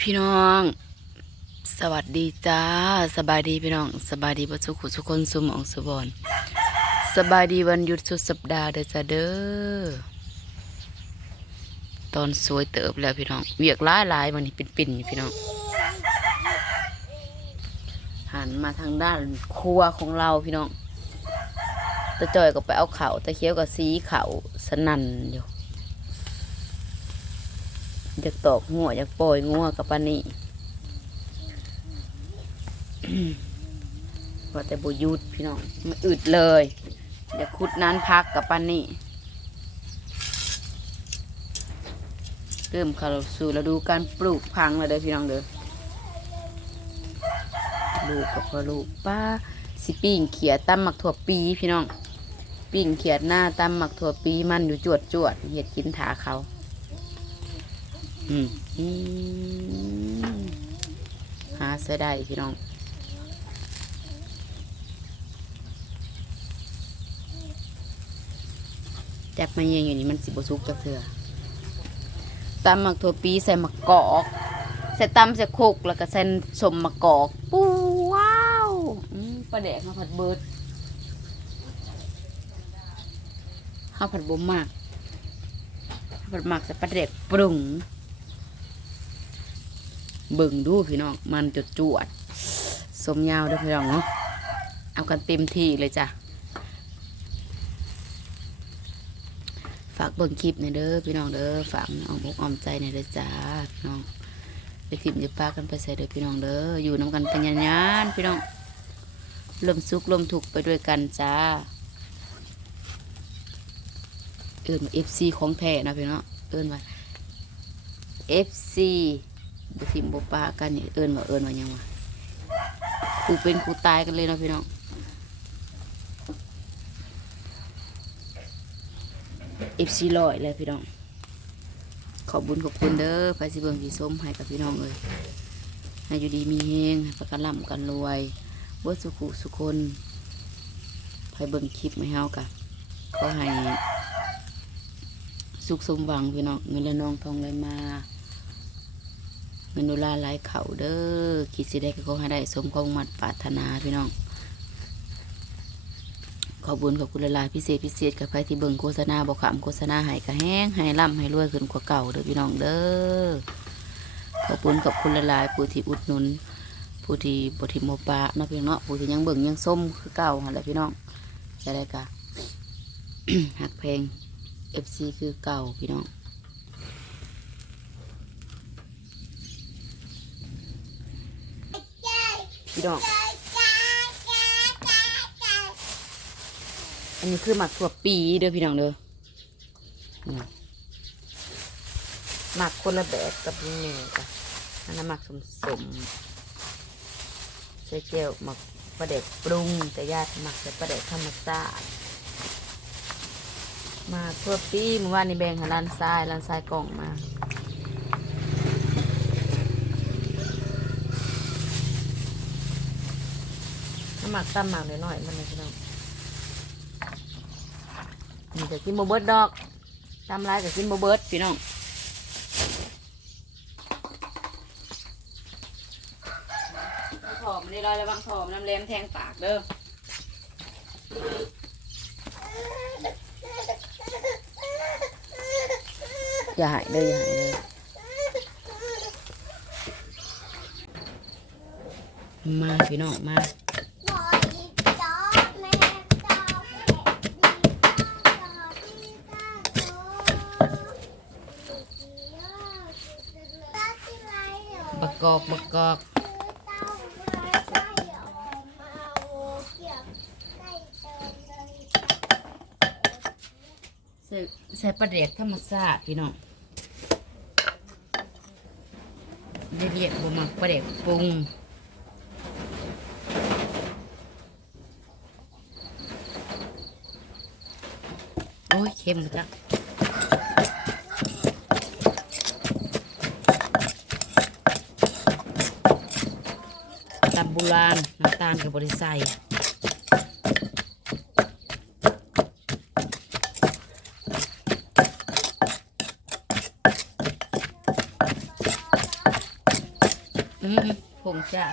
พี่น้อง สวัสดีจ้า สบายดีพี่น้อง สบายดีบ่ทุขุทุกคนสุมองสุบอนสบายดีวันหยุดสุดสัปดาห์เด้อจ้าเด้อ ตอนสวยเติบแล้วพี่น้อง เวียกลายลายวันนี้ปิ่นๆอยู่พี่น้อง หันมาทางด้านครัวของเราพี่น้องตะจอยก็ไปเอาเขาตะเคียวก็สีเขาสนั่นอยู่ อยากตอกงัวอยากปล่อยงัวกับปานนี่ว่าแต่บหยุดพี่น้องไม่อึดเลยอยากขุดนั้นพักกับปานนี่เริ่มเข้าสู่ฤดูการปลูกพังแล้วเด้อพี่น้องเด้อลูกกับพ่อลูกป้าสิปิ้งเขียดตั้มหมักถั่วปีพี่น้องปิ้งเขียดหน้าตั้มหมักถั่วปีมันอยู่จวดจวดเห็ดกินถาเขา อืมอืมหาเสียได้พี่น้องจับมาเยียงอยู่นี่มันสิบสุกจักเถื่อตำหมักถั่วปีใส่หมักกอกใส่ตำใส่โคกแล้วก็ใส่สมหมักกอกปูว้าวปลาแดกมาผัดเบิดข้าวผัดบ่มากข้าวผัดหมักใส่ปลาแดกปรุง เบิ่งดูพี่น้องมันจดจวดสมยาวเด้อพี่น้องเนาะเอากันเต็มที่เลยจ้ะฝากเบิ่งคลิปในอยเด้อพี่น้องเด้อฝากเอาบกออมใจในอยเด้อจ้าพี่น้องไปคลิปจะปากันไปใส่เด้อพี่น้องเด้ออยู่น้ำกันเป็นยานๆพี่น้องลมสุขลมทุกไปด้วยกันจ้าเอิ้นมาเอฟซีของแท้นะพี่น้องเอิ้นว่าเอฟซี บุทิมบุปากันนี่เอิญว่าเอิญว่ายังวะครูเป็นครูตายกันเลยนะพี่น้องเอฟซีลอยเลยพี่น้องขอบบุญขอบคุณเด้อไปสิเบิงสีส้มให้กับพี่น้องเลยให้อยู่ดีมีเฮงให้ประกันร่ำกันรวยเบิดสุขุสุคนไปเบิ่งคลิปไม่เฮากะก็ให้สุขสมหวังพี่น้องเงินและนองทองไหลมา เงินดอลลาร์ไหลเขาเด้อคิดสิได้ก็ขอให้ได้สมความมัดปรารถนาพี่น้อง ขอบุญขอบคุณหลายพิเศษพิเศษกับใครที่เบิ่งโฆษณาบอกขำโฆษณาให้กระแห้งให้ร่ำให้รวยขึ้นกว่าเก่าเด้อพี่น้องเด้อ ขอบคุณขอบคุณหลายผู้ที่อุดหนุน ผู้ที่บทิโมปะเนาะพี่น้องเนาะผู้ที่ยังเบิ่งยังส้มคือเก่าหันแหละพี่น้องจะได้กะหักเพลง FC คือเก่าพี่น้อง พี่น้อง อันนี้คือหมักถั่วปีเด้อพี่น้องเด้อหมักคนละแบบกับนี่หนึ่งจ้ะอันนั้นหมักสมสมๆใส่เจลหมักประเด็กปรุงแต่ญาติหมักใส่ประเด็กธรรมชาติหมาถั่วปีเมื่อวานนี้แบ่งห้ร้านทรายร้านทรายกล่องมา หมักตำหมักหน่อยๆมันเลยพี่น้องนี่จะกินโบเบิร์ดดอกตำลายกับกินโบเบิร์ดพี่น้องถอมนี่ลอยระวังถอมน้ำแรมแทงปากเด้ออย่าหายเลยอย่าหายเลยมาพี่น้องมา กอกบักกอกใส่ใส่ปลาเด็กธรรมชาติพี่น้องเรียกเรียกบ่มักปลาเด็กปรุงโอ้ยเค็มจัง บราณน้ำตาลกับบริไซผงจ้า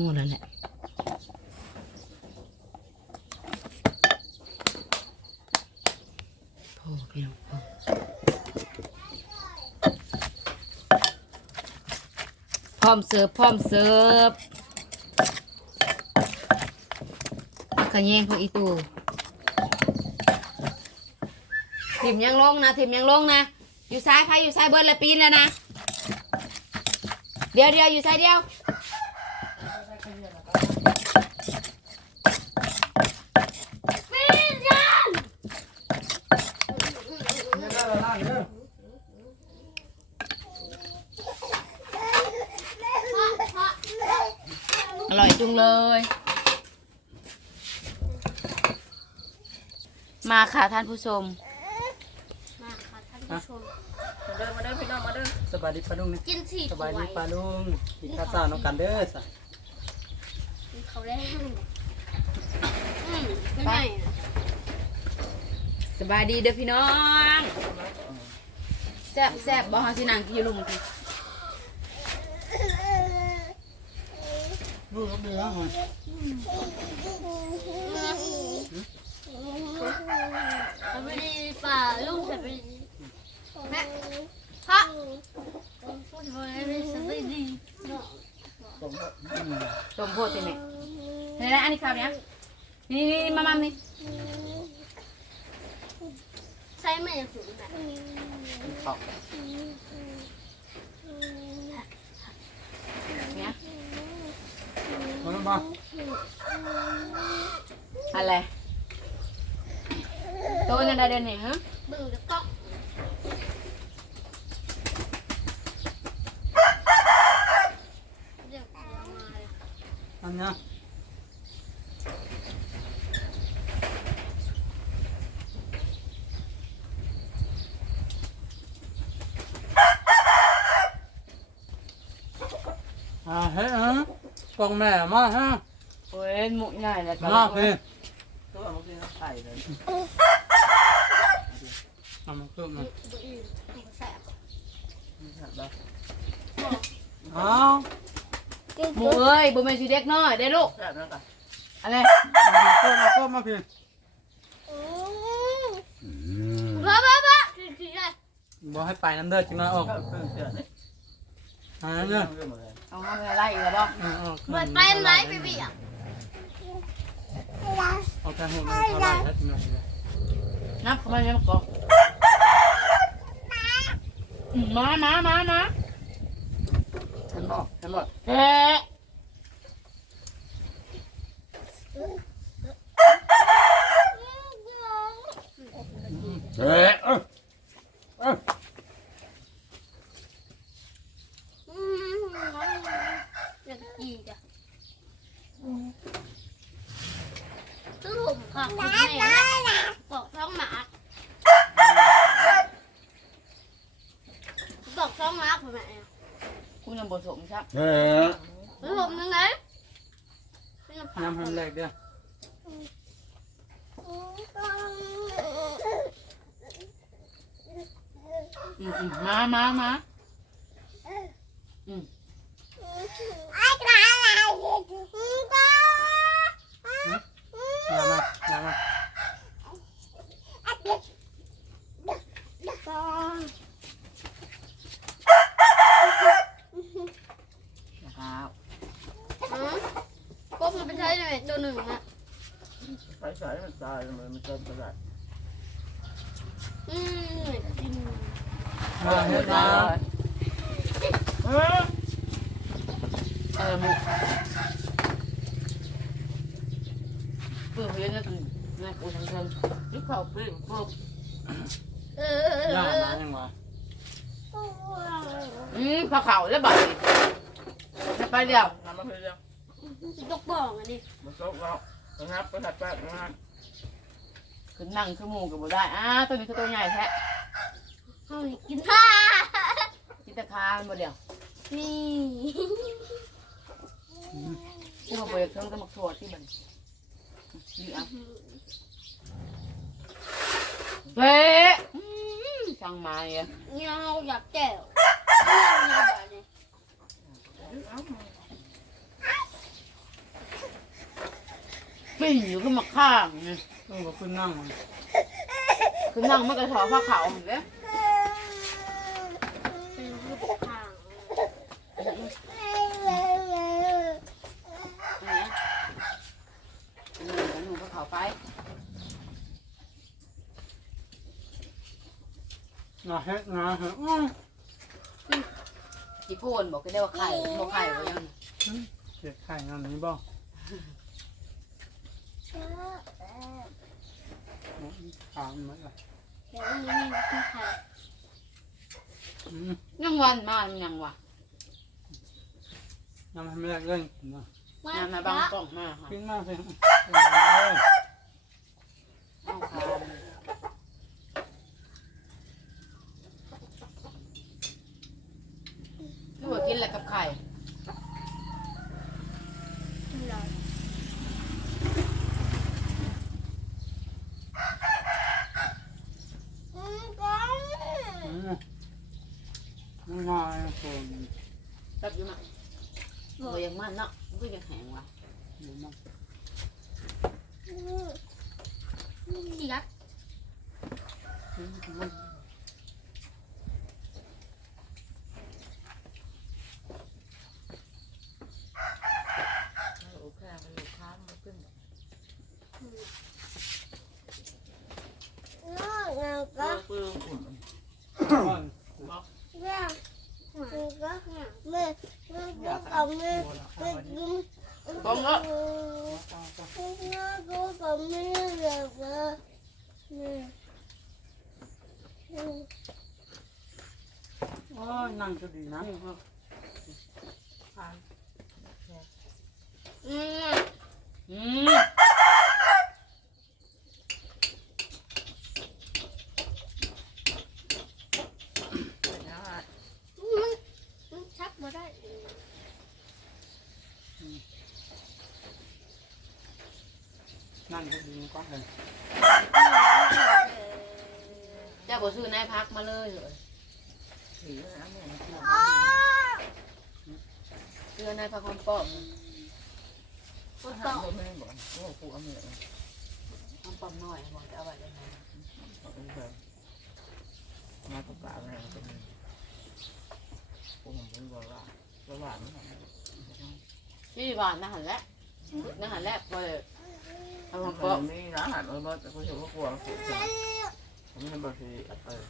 นู่นแล้วแหละพอพี่น้องพอพร้อมเสิร์ฟพร้อมเสิร์ฟขยงของอีตูทิมยังลงนะทิมยังลงนะ อยู่ซ้ายใครอยู่ซ้ายเบิร์ดละปีนแล้วนะ เดี๋ยวเดี๋ยวอยู่ซ้ายเดียว ปีนยัน อร่อยจุงเลย มาค่ะท่านผู้ชม มาค่ะท่านผู้ชม มาเด้อมาเด้อพี่น้องมาเด้อสบายดีปลาลุงนี่กินสี่สถ้วบายยดีปลาลุงกินข้าวเช้าน้องกันเด้อสะกินเขาวแรกอืมไม่ไหนนะสบายดีเด้อพี่น้องแซ่บแซ่บบ่ฮาสินางกินอยู่ลุมกิน ลูกเดือหอยสวัสดีป่าลุงสวัสดีแม่พระพูดว่าอะไรสวัสดีเนาะผมก็อืมต้มโพดติแม่นี่นะอันนี้ข้าวเนี้ยนี่นี่มามัมนี่ใช้ไม่ถึงแม่กินข้าวเนี้ย มาแล้วมาอะไรโตนั่นได้เดือนไหนฮะบึ้งแล้วก็เดี๋ยวเอามาเลยอันเนี้ยอ่าเฮ้ยฮะ กองแม่มาฮะโอ้ยหมุกใหญ่แล้วก็มาพี่ตัวมันกินไข่เลยอามาเพิ่มมาบึ้งบึ้งแสบอ้าวหมูเอ้ยบ่แม่นสิเด็กน้อยเด้อลูกแซ่บแล้วกันอะไรมาเพิ่มมาเพิ่มมาพี่พ่อพ่อพ่อคือคืออะบอกให้ไปน้ำเด้อจังน้อยออก หาเด้อเอามาไล่อีกแล้วบ่เออออกเหมือนไปไหนไปเบียดเอาแต่หุ่นมันเท่าไหร่แล้วจังน้อยเลยนับเข้ามาเลยมาก่อนอืมมามามามาเห็นบ่เห็นบ่เอ๊ะเฮ้ยเอ้ยเอ้ย อืมอยากกินจ้ะตู้ผมค่ะคุณแม่บอกช่องหมาบอกช่องหมาคุณแม่ คุณยังบ่ สมครับตู้ผมยังไงน้ำให้มันแรกเด้ออืมอืมมามามาอืมมามามามา ครับ พวก มันเป็นใช้ในตัวหนึ่งอะไปใส่มันตายมันมันเกินไปได้อืมจริงมาเฮ็ดนะเออเออหมูเพื่อเพื่อนก็คือแม่กูทั้งเทิงลูกเขาเพื่อนพวกเออย่ามายังวะอืมพอเขาแล้วบ่อยจะไปเดียวทำมาเพื่อเดียว ตกบ่องอันนี้มันโต๊ะเรานะครับไปถัดไปนะครับขึ้นนั่งขึ้นหมูกับบ่ได้อ้าตัวนี้คือตัวใหญ่แท้เขานี่กินท่ากินแตะคาบ่เดียวนี่กูมาเบิกเครื่องตะมักถั่วที่มันนี่อะเฮ้ยอืมช่างมาเนี่ยเงาอยากแก้วเงาแบบ ปิ้งอยู่ขึ้นมาข้างนี่ต้องก็ขึ้นนั่งมันคือนั่งมันกระถอผ้าขาวเห็นไหมเป็นรูปทางอันนี้อันนี้อันนี้ผ้าขาวไปงาเฮ็ดงาเฮ็ดอื้อที่พูนบอกก็ได้ว่าไข่บอกไข่ว่ายังเจ็ดไข่งานนี้บ่ ถามมันละเดี๋ยวนี้มีคือไข่อืมยังวันมายังวะยังไม่ได้เล่นนะมายังมาบางกล่องมาค่ะ กินมากเลย เอาคามนี่ว่ากินอะไรกับไข่ อืมไม่ง่ายคน ตับอยู่มั้ยบ่ยังมันเนาะมันก็ยัง แข็งว่ะเดี๋ยวมันที่ยักษ์อืมมันโอเคมันลูกค้ามันขึ้นก็ปืนอุ่นก่อนบ้องเนาะ โอ้ยนั่งก็ดีนะอืมอืมอืม นะฮะ มันชักมาได้ นั่งก็ดีกว่าเลยเจ้าบ่ซื้อนายพักมาเลยเหรอถือนะเนี่ยซื้อนายพักคนปอมก็อาต่หาอรไม่บอกโอ้กูเอาเมียคนปอมน้อยบอกจะเอาไว้ยังไงเอาเป็นแบบมาตกปาอะไรเป็นผมไม่บอกว่าระหว่างนี้ที่บ้านนั่นหันแหละนั่นหันแหละบ่ได้เอาคนก็ป้อมมีนอาหารเออแต่กูเชื่อว่ากลัวสุดผมไม่บอกทีเออ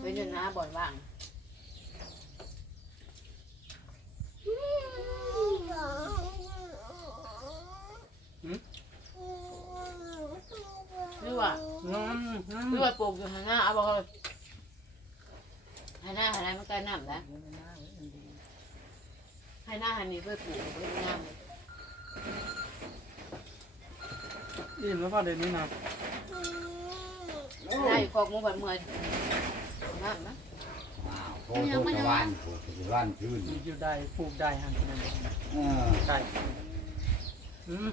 ไปยืนหน้าบ่อนว่างหรือว่าอืมอืมหรือว่าปลูกอยู่ข้างหน้าเอาบ่เลยให้หน้าให้หน้ามันกล้น้ำแล้วให้หน้าหันนี้เพื่อปลูกเพื่อน้ำ อิ่มแล้วก็เดี๋ยวนี้นะหน้าอยู่คอกหมูผัดเมื่อยน้ำนะโคตรตะวันโคตรตะวันขึ้นอยู่ได้ปลูกได้หันนั่นเออได้อืม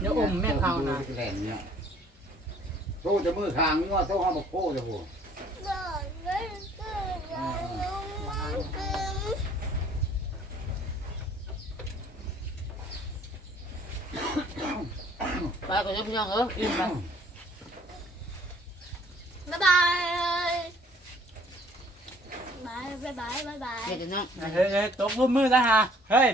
เดี๋ยวอมแม่เขานะแหลมเนี่ยโตจะมือข้างนี่ว่าโตห้าบอกโคจะพู ไปก่อนเจ้าพี่น้องเอออิ่มไป บ๊ายบายบายบายบายบายบายเดี๋ยวจะนั่งเฮ้ยเฮ้ยตกรูปมือแล้วฮะ เฮ้ย